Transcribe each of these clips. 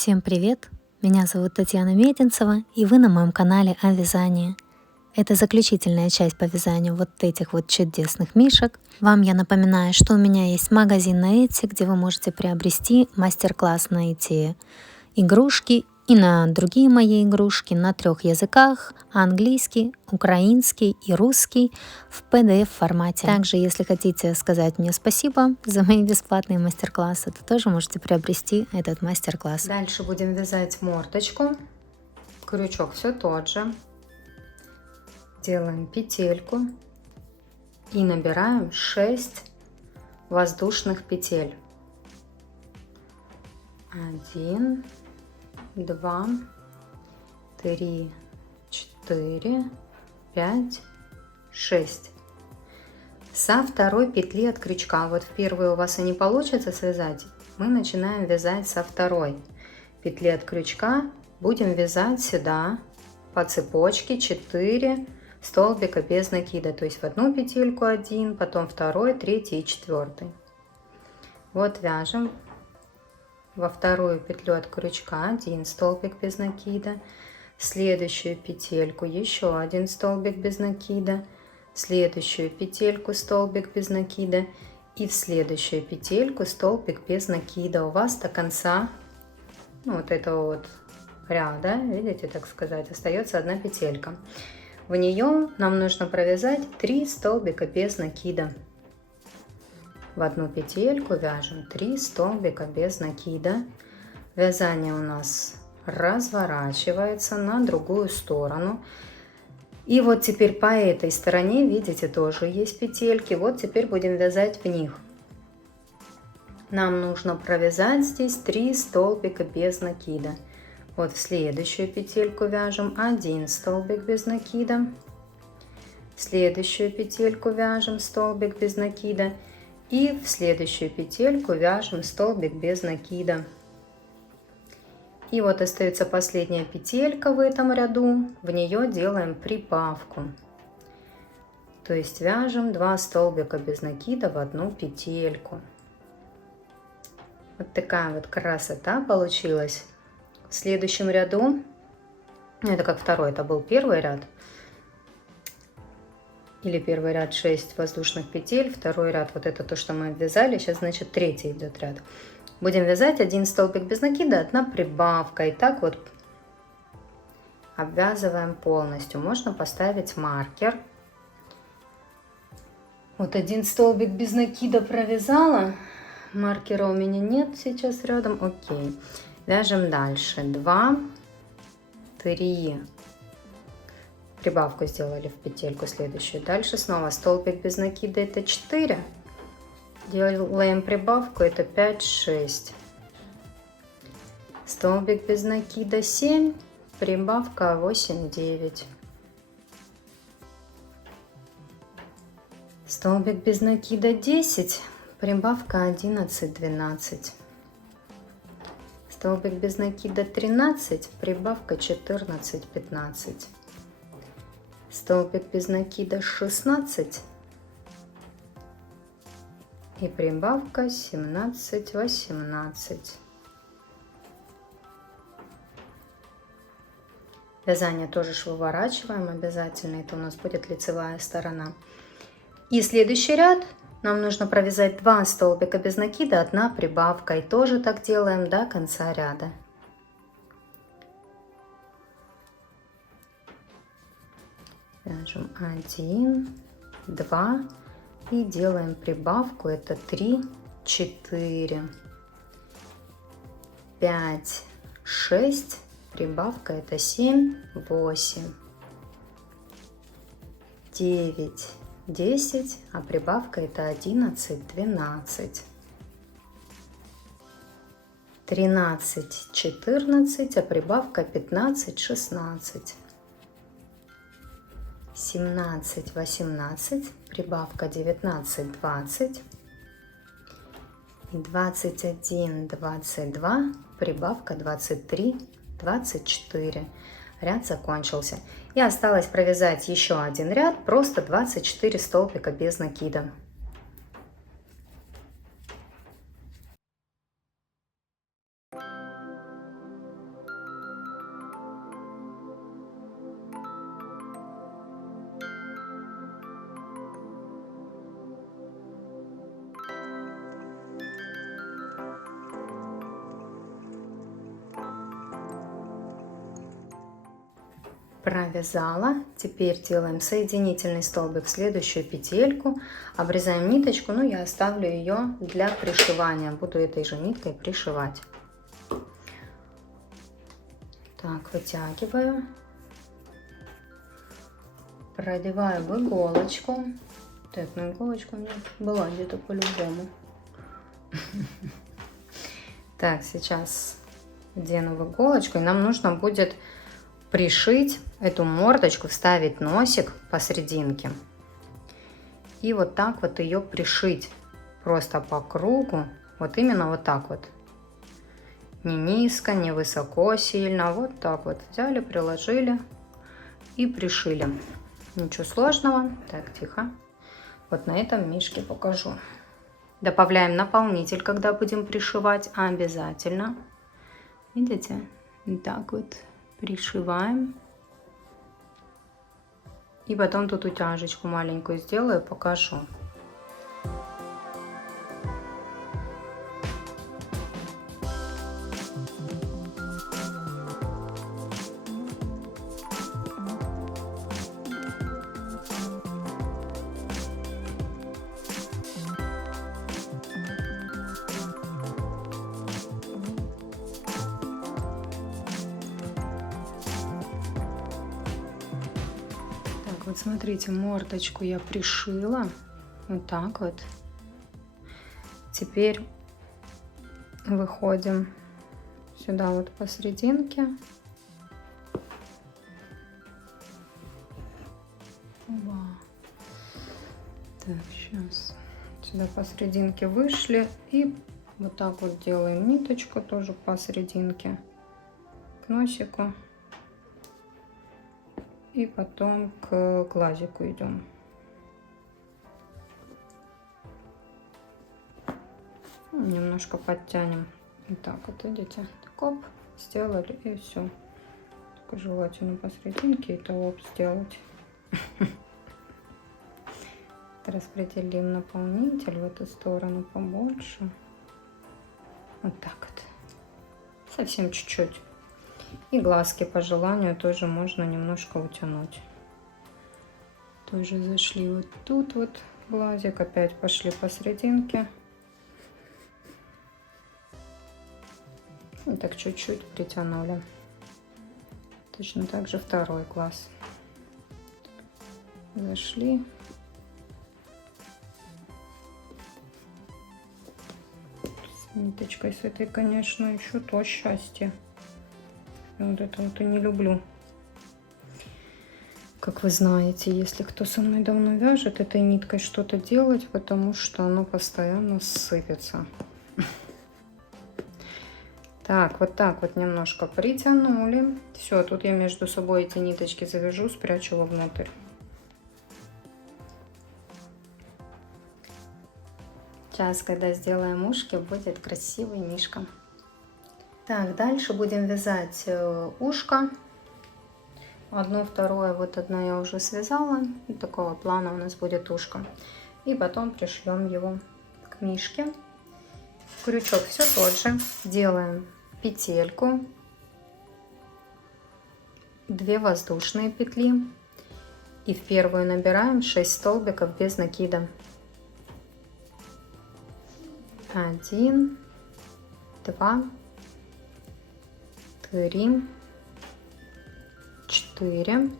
Всем привет! Меня зовут Татьяна Мединцева, и вы на моем канале о вязании. Это заключительная часть по вязанию вот этих вот чудесных мишек. Вам я напоминаю, что у меня есть магазин на Etsy, где вы можете приобрести мастер-класс на эти игрушки и на другие мои игрушки на 3 языках: английский, украинский и русский в PDF формате. Также, если хотите сказать мне спасибо за мои бесплатные мастер-классы, то тоже можете приобрести этот мастер-класс. Дальше будем вязать мордочку. Крючок все тот же. Делаем петельку и набираем 6 воздушных петель. 1, 2, 3, 4, 5, 6. Со второй петли от крючка. Вот в первую у вас и не получится связать, мы начинаем вязать со второй петли от крючка. Будем вязать сюда по цепочке 4 столбика без накида, то есть в одну петельку 1, потом второй, третий и четвертый. Вот вяжем во вторую петлю от крючка 1 столбик без накида, в следующую петельку еще 1 столбик без накида, в следующую петельку столбик без накида и в следующую петельку столбик без накида. У вас до конца вот этого вот ряда, видите, так сказать, остается одна петелька. В нее нам нужно провязать 3 столбика без накида. В одну петельку вяжем 3 столбика без накида. Вязание у нас разворачивается на другую сторону. И вот теперь по этой стороне, видите, тоже есть петельки. Вот теперь будем вязать в них. Нам нужно провязать здесь 3 столбика без накида. Вот в следующую петельку вяжем 1 столбик без накида, в следующую петельку вяжем столбик без накида и в следующую петельку вяжем столбик без накида. И вот остается последняя петелька в этом ряду, в нее делаем прибавку. То есть вяжем 2 столбика без накида в одну петельку. Вот такая вот красота получилась. В следующем ряду, это как второй, это был первый ряд, или первый ряд 6 воздушных петель, второй ряд, вот это то, что мы обвязали, сейчас значит третий идет ряд. Будем вязать 1 столбик без накида, 1 прибавка, и так вот обвязываем полностью. Можно поставить маркер. Вот 1 столбик без накида провязала, маркера у меня нет сейчас рядом, окей. Вяжем дальше 2, 3, прибавку сделали в петельку следующую. Дальше снова столбик без накида, это 4, делаем прибавку, это 5, 6, столбик без накида 7, прибавка 8, 9, столбик без накида 10, прибавка 11, 12. Столбик без накида 13, прибавка 14, 15. Столбик без накида 16 и прибавка 17, 18. Вязание тоже выворачиваем обязательно, это у нас будет лицевая сторона. И следующий ряд. Нам нужно провязать 2 столбика без накида, 1 прибавка. И тоже так делаем до конца ряда. Вяжем 1, 2 и делаем прибавку. Это 3, 4, 5, 6. Прибавка это 7, 8, 9, 10, а прибавка это 11, 12, 13, 14, а прибавка 15, 16, 17, 18, прибавка 19, 20 и 21, 22, прибавка 23, 24. Ряд закончился. И осталось провязать еще один ряд, просто 24 столбика без накида. Провязала. Теперь делаем соединительный столбик в следующую петельку, обрезаем ниточку, но я оставлю ее для пришивания, буду этой же ниткой пришивать. Так, вытягиваю, продеваю в иголочку. Так, ну иголочка у меня была где-то по-любому. Так, сейчас одену в иголочку, и нам нужно будет пришить эту мордочку, вставить носик посерединке и вот так вот ее пришить просто по кругу, вот именно вот так вот, не низко, не высоко сильно, вот так вот взяли, приложили и пришили. Ничего сложного. Так, тихо. Вот на этом мишке покажу. Добавляем наполнитель, когда будем пришивать, обязательно. Видите? Вот так вот пришиваем. И потом тут утяжечку маленькую сделаю, покажу. Вот смотрите, мордочку я пришила вот так вот. Теперь выходим сюда вот посерединке. Оба. Так, сейчас сюда посерединке вышли и вот так вот делаем ниточку тоже посерединке к носику. И потом к глазику идем. Немножко подтянем. Вот так вот, видите? Оп, сделали и все. Только желательно посерединке это оп сделать. Распределим наполнитель в эту сторону побольше. Вот так вот. Совсем чуть-чуть. И глазки по желанию тоже можно немножко утянуть. Тоже зашли вот тут вот глазик, опять пошли посерединке. И так чуть-чуть притянули. Точно так же второй глаз. Зашли. С ниточкой с этой, конечно, еще то счастье. Вот это вот и не люблю. Как вы знаете, если кто со мной давно вяжет, этой ниткой что-то делать, потому что оно постоянно сыпется. Так вот немножко притянули. Все, тут я между собой эти ниточки завяжу, спрячу вовнутрь. Сейчас, когда сделаем ушки, будет красивый мишка. Так, дальше будем вязать ушко. Одно, второе, вот одно я уже связала. И такого плана у нас будет ушко. И потом пришьем его к мишке. Крючок все тот же. Делаем петельку, 2 воздушные петли. И в первую набираем 6 столбиков без накида. 1, 2, 3, 4,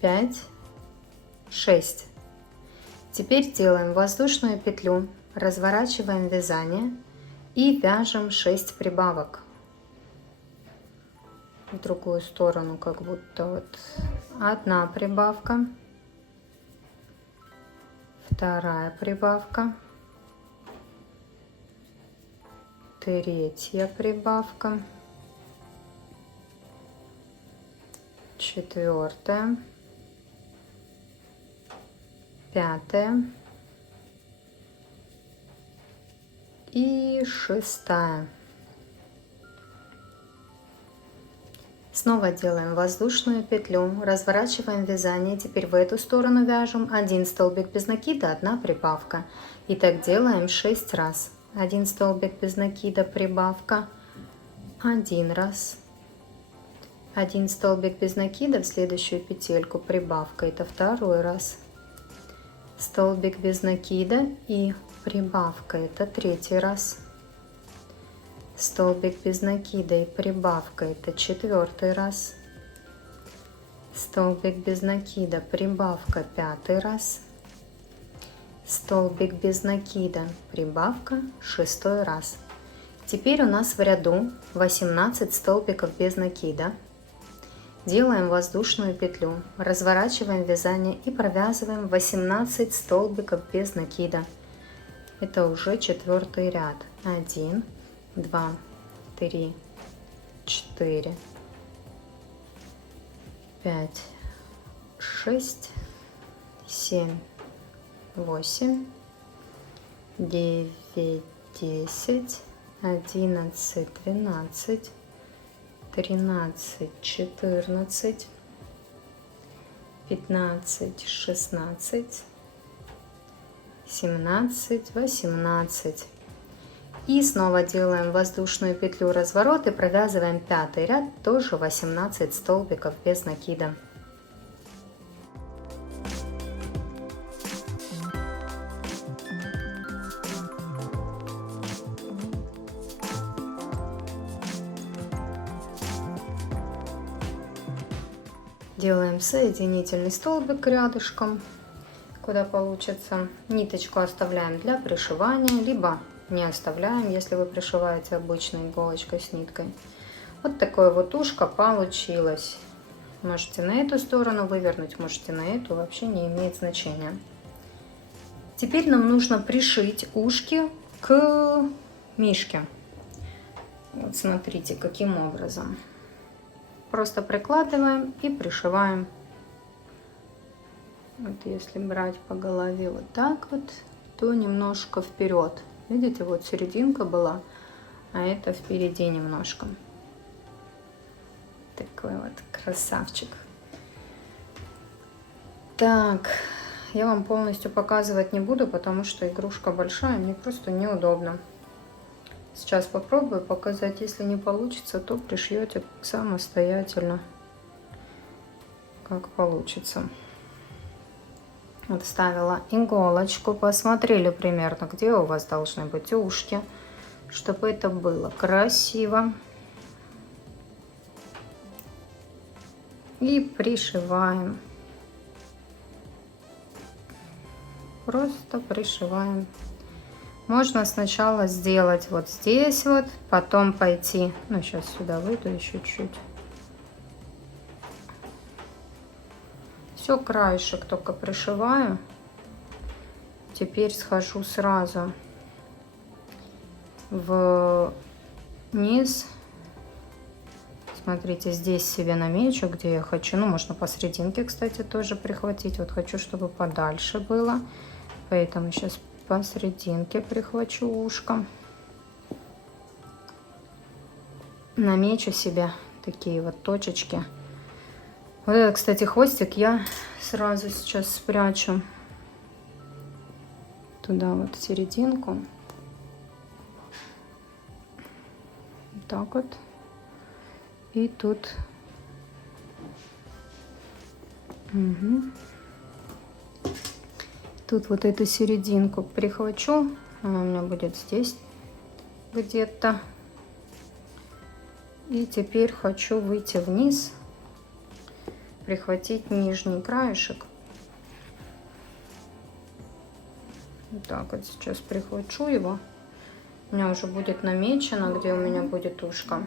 5, 6. Теперь делаем воздушную петлю, разворачиваем вязание и вяжем 6 прибавок. В другую сторону как будто вот 1 прибавка, 2 прибавка, 3 прибавка, 4, 5 и 6. Снова делаем воздушную петлю, разворачиваем вязание, теперь в эту сторону вяжем 1 столбик без накида, 1 прибавка. И так делаем 6 раз. 1 столбик без накида, прибавка, 1 раз, 1 столбик без накида в следующую петельку, прибавка, это второй раз, столбик без накида и прибавка, это третий раз, столбик без накида и прибавка, это четвертый раз, столбик без накида, прибавка, пятый раз, столбик без накида, прибавка, шестой раз. Теперь у нас в ряду 18 столбиков без накида. Делаем воздушную петлю, разворачиваем вязание и провязываем 18 столбиков без накида. Это уже четвертый ряд. 1, 2, 3, 4, 5, 6, 7, 8, 9, 10, 11, 12, 13, 14, 15, 16, 17, 18. И снова делаем воздушную петлю разворот и провязываем пятый ряд, тоже 18 столбиков без накида. Делаем соединительный столбик рядышком, куда получится. Ниточку оставляем для пришивания, либо не оставляем, если вы пришиваете обычной иголочкой с ниткой. Вот такое вот ушко получилось. Можете на эту сторону вывернуть, можете на эту, вообще не имеет значения. Теперь нам нужно пришить ушки к мишке. Вот смотрите, каким образом. Просто прикладываем и пришиваем. Вот если брать по голове вот так вот, то немножко вперед. Видите, вот серединка была, а это впереди немножко. Такой вот красавчик. Так, я вам полностью показывать не буду, потому что игрушка большая, мне просто неудобно. Сейчас попробую показать, если не получится, то пришьете самостоятельно, как получится. Вот вставила иголочку, посмотрели примерно, где у вас должны быть ушки, чтобы это было красиво. И пришиваем. Просто пришиваем. Можно сначала сделать вот здесь вот, потом пойти, ну сейчас сюда выйду еще чуть. Все, краешек только пришиваю. Теперь схожу сразу вниз. Смотрите, здесь себе намечу, где я хочу. Ну, можно посерединке, кстати, тоже прихватить. Вот хочу, чтобы подальше было. Поэтому сейчас посерединке прихвачу ушко. Намечу себе такие вот точечки. Вот этот, кстати, хвостик я сразу сейчас спрячу туда вот в серединку. Вот так вот. И тут. Угу. Тут вот эту серединку прихвачу. Она у меня будет здесь где-то. И теперь хочу выйти вниз. Прихватить нижний краешек. Вот так вот сейчас прихвачу его. У меня уже будет намечено, где у меня будет ушко.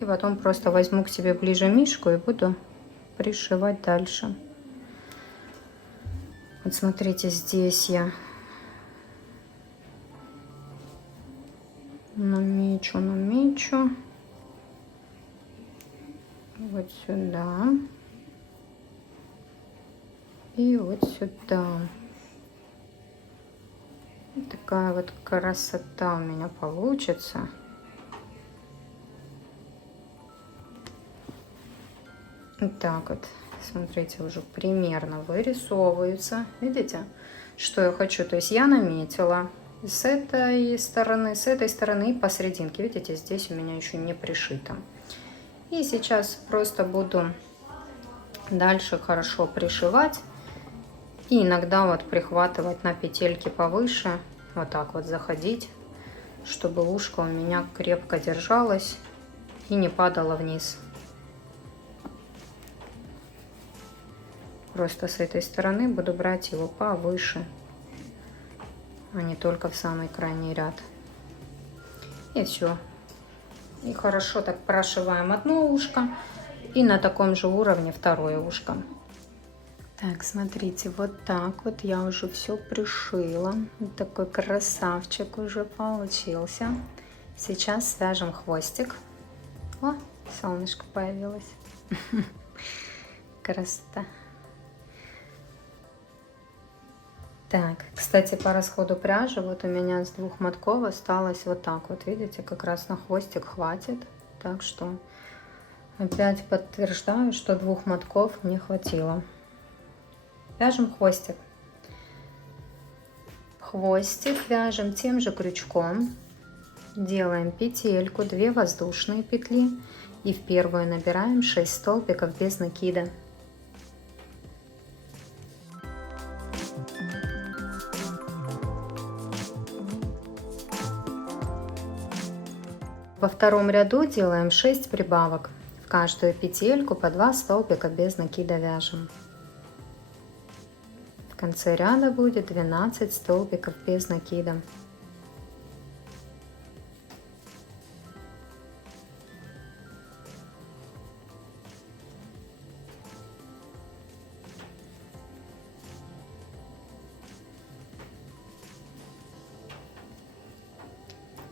И потом просто возьму к себе ближе мишку и буду пришивать дальше. Вот смотрите, здесь я намечу. Вот сюда. И вот сюда. Вот такая вот красота у меня получится. Вот так вот. Смотрите, уже примерно вырисовывается. Видите, что я хочу? То есть я наметила с этой стороны и посерединке. Видите, здесь у меня еще не пришито. И сейчас просто буду дальше хорошо пришивать. И иногда вот прихватывать на петельки повыше. Вот так вот заходить, чтобы ушко у меня крепко держалось и не падало вниз. Просто с этой стороны буду брать его повыше, а не только в самый крайний ряд. И все. И хорошо так прошиваем одно ушко и на таком же уровне второе ушко. Так, смотрите, вот так вот я уже все пришила. Вот такой красавчик уже получился. Сейчас свяжем хвостик. О, солнышко появилось. Красота. Так, кстати, по расходу пряжи, вот у меня с 2 мотков осталось вот так вот, видите, как раз на хвостик хватит. Так что опять подтверждаю, что 2 мотков не хватило. Вяжем хвостик. Хвостик вяжем тем же крючком. Делаем петельку, 2 воздушные петли и в первую набираем 6 столбиков без накида. Во втором ряду делаем 6 прибавок. В каждую петельку по 2 столбика без накида вяжем. В конце ряда будет 12 столбиков без накида.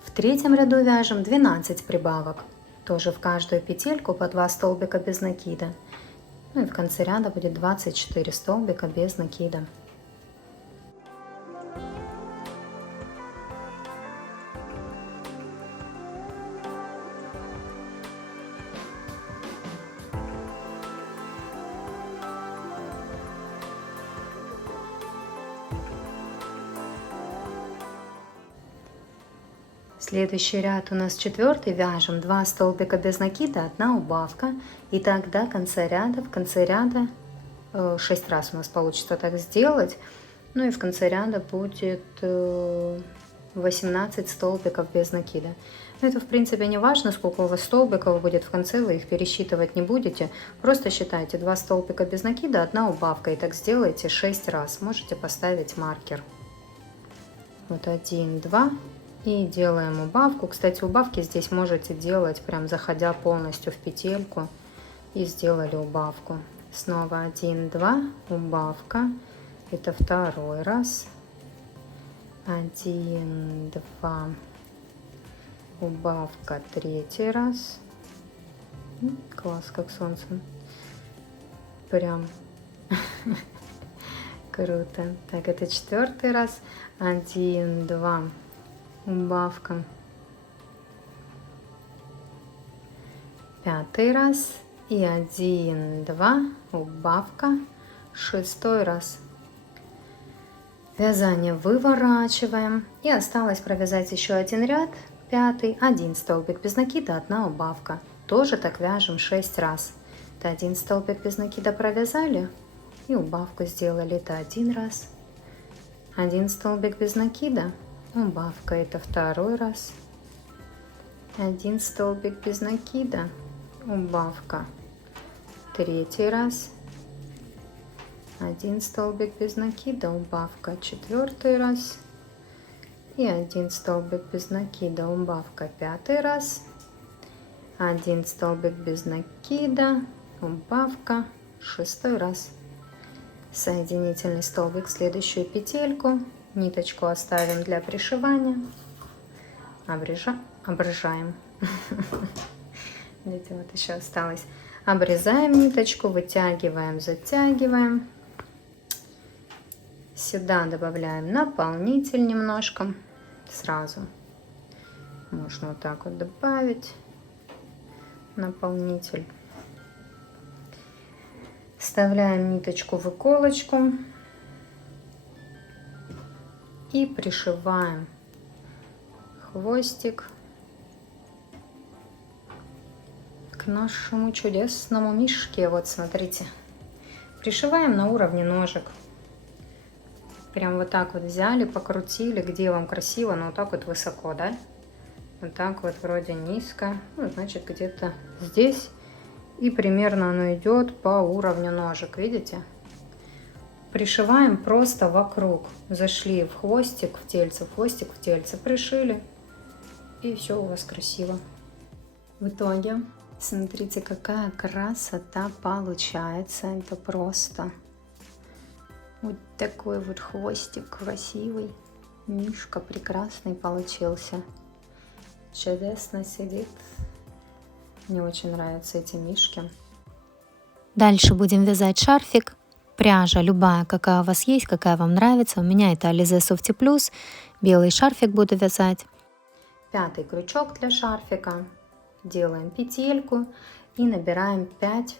В третьем ряду вяжем 12 прибавок. Тоже в каждую петельку по 2 столбика без накида. Ну и в конце ряда будет 24 столбика без накида. Следующий ряд у нас 4, вяжем 2 столбика без накида, 1 убавка, и так до конца ряда. В конце ряда 6 раз у нас получится так сделать, ну и в конце ряда будет 18 столбиков без накида. Но это в принципе не важно, сколько у вас столбиков будет в конце, вы их пересчитывать не будете, просто считайте 2 столбика без накида, 1 убавка, и так сделайте 6 раз. Можете поставить маркер. Вот 1, 2. И делаем убавку. Кстати, убавки здесь можете делать, прям заходя полностью в петельку. И сделали убавку. Снова 1, 2, убавка. Это второй раз. 1, 2, убавка, третий раз. Класс, как солнце. Прям круто. Так, это 4 раз. 1, 2. Убавка. 5 раз. И 1, 2. Убавка. 6 раз. Вязание выворачиваем. И осталось провязать еще один ряд. 5. 1 столбик без накида, 1 убавка. Тоже так вяжем 6 раз. Это 1 столбик без накида провязали. И убавку сделали. Это 1 раз. 1 столбик без накида. Убавка, это второй раз. 1 столбик без накида. Убавка. Третий раз. 1 столбик без накида. Убавка. 4 раз. И 1 столбик без накида. Убавка. 5 раз. 1 столбик без накида. Убавка. 6 раз. Соединительный столбик в следующую петельку. Ниточку оставим для пришивания. Обрежаем. Видите, вот еще осталось. Обрезаем ниточку, вытягиваем, затягиваем. Сюда добавляем наполнитель немножко. Сразу. Можно вот так вот добавить наполнитель. Вставляем ниточку в иголочку. И пришиваем хвостик к к нашему чудесному мишке. Вот смотрите. Пришиваем на уровне ножек. Прям вот так вот взяли, покрутили, где вам красиво, но вот так вот высоко, да? Вот так вот вроде низко, ну, значит, где-то здесь. И примерно оно идет по уровню ножек, видите? Пришиваем просто вокруг. Зашли в хвостик, в тельце, пришили. И все у вас красиво. В итоге, смотрите, какая красота получается. Это просто вот такой вот хвостик красивый. Мишка прекрасный получился. Чудесно сидит. Мне очень нравятся эти мишки. Дальше будем вязать шарфик. Пряжа любая, какая у вас есть, какая вам нравится. У меня это Alize Softy Plus. Белый шарфик буду вязать. 5-й крючок для шарфика. Делаем петельку и набираем 5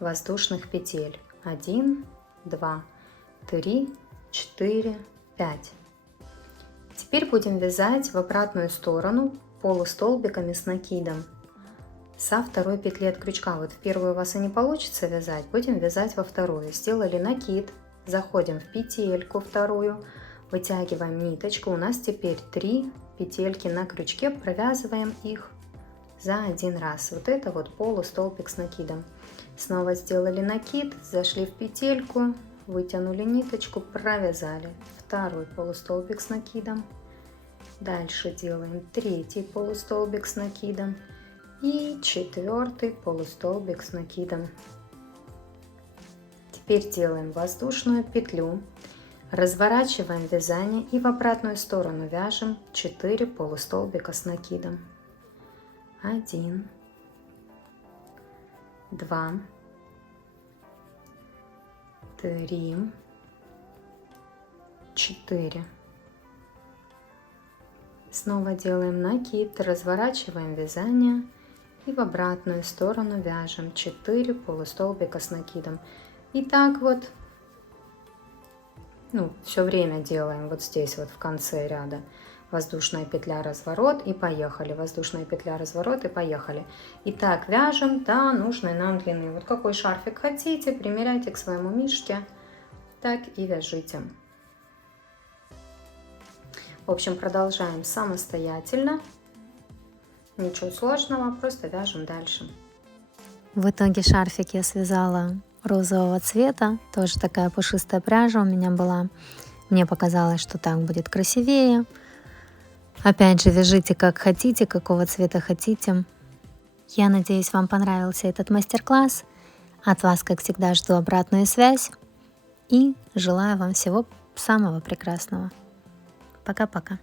воздушных петель. 1, 2, 3, 4, 5. Теперь будем вязать в обратную сторону полустолбиками с накидом со второй петли от крючка. Вот в первую у вас и не получится вязать, будем вязать во вторую. Сделали накид, заходим в петельку вторую, вытягиваем ниточку. У нас теперь 3 петельки на крючке, провязываем их за один раз. Вот это вот полустолбик с накидом. Снова сделали накид, зашли в петельку, вытянули ниточку, провязали второй полустолбик с накидом. Дальше делаем 3-й полустолбик с накидом и 4-й полустолбик с накидом. Теперь делаем воздушную петлю, разворачиваем вязание и в обратную сторону вяжем 4 полустолбика с накидом. 1, 2, 3, 4. Снова делаем накид, разворачиваем вязание и в обратную сторону вяжем 4 полустолбика с накидом. И так вот, все время делаем вот здесь вот в конце ряда. Воздушная петля, разворот и поехали. Воздушная петля, разворот и поехали. И так вяжем до нужной нам длины. Вот какой шарфик хотите, примеряйте к своему мишке, так и вяжите. В общем, продолжаем самостоятельно. Ничего сложного, просто вяжем дальше. В итоге шарфик я связала розового цвета. Тоже такая пушистая пряжа у меня была. Мне показалось, что так будет красивее. Опять же, вяжите как хотите, какого цвета хотите. Я надеюсь, вам понравился этот мастер-класс. От вас, как всегда, жду обратную связь. И желаю вам всего самого прекрасного. Пока-пока.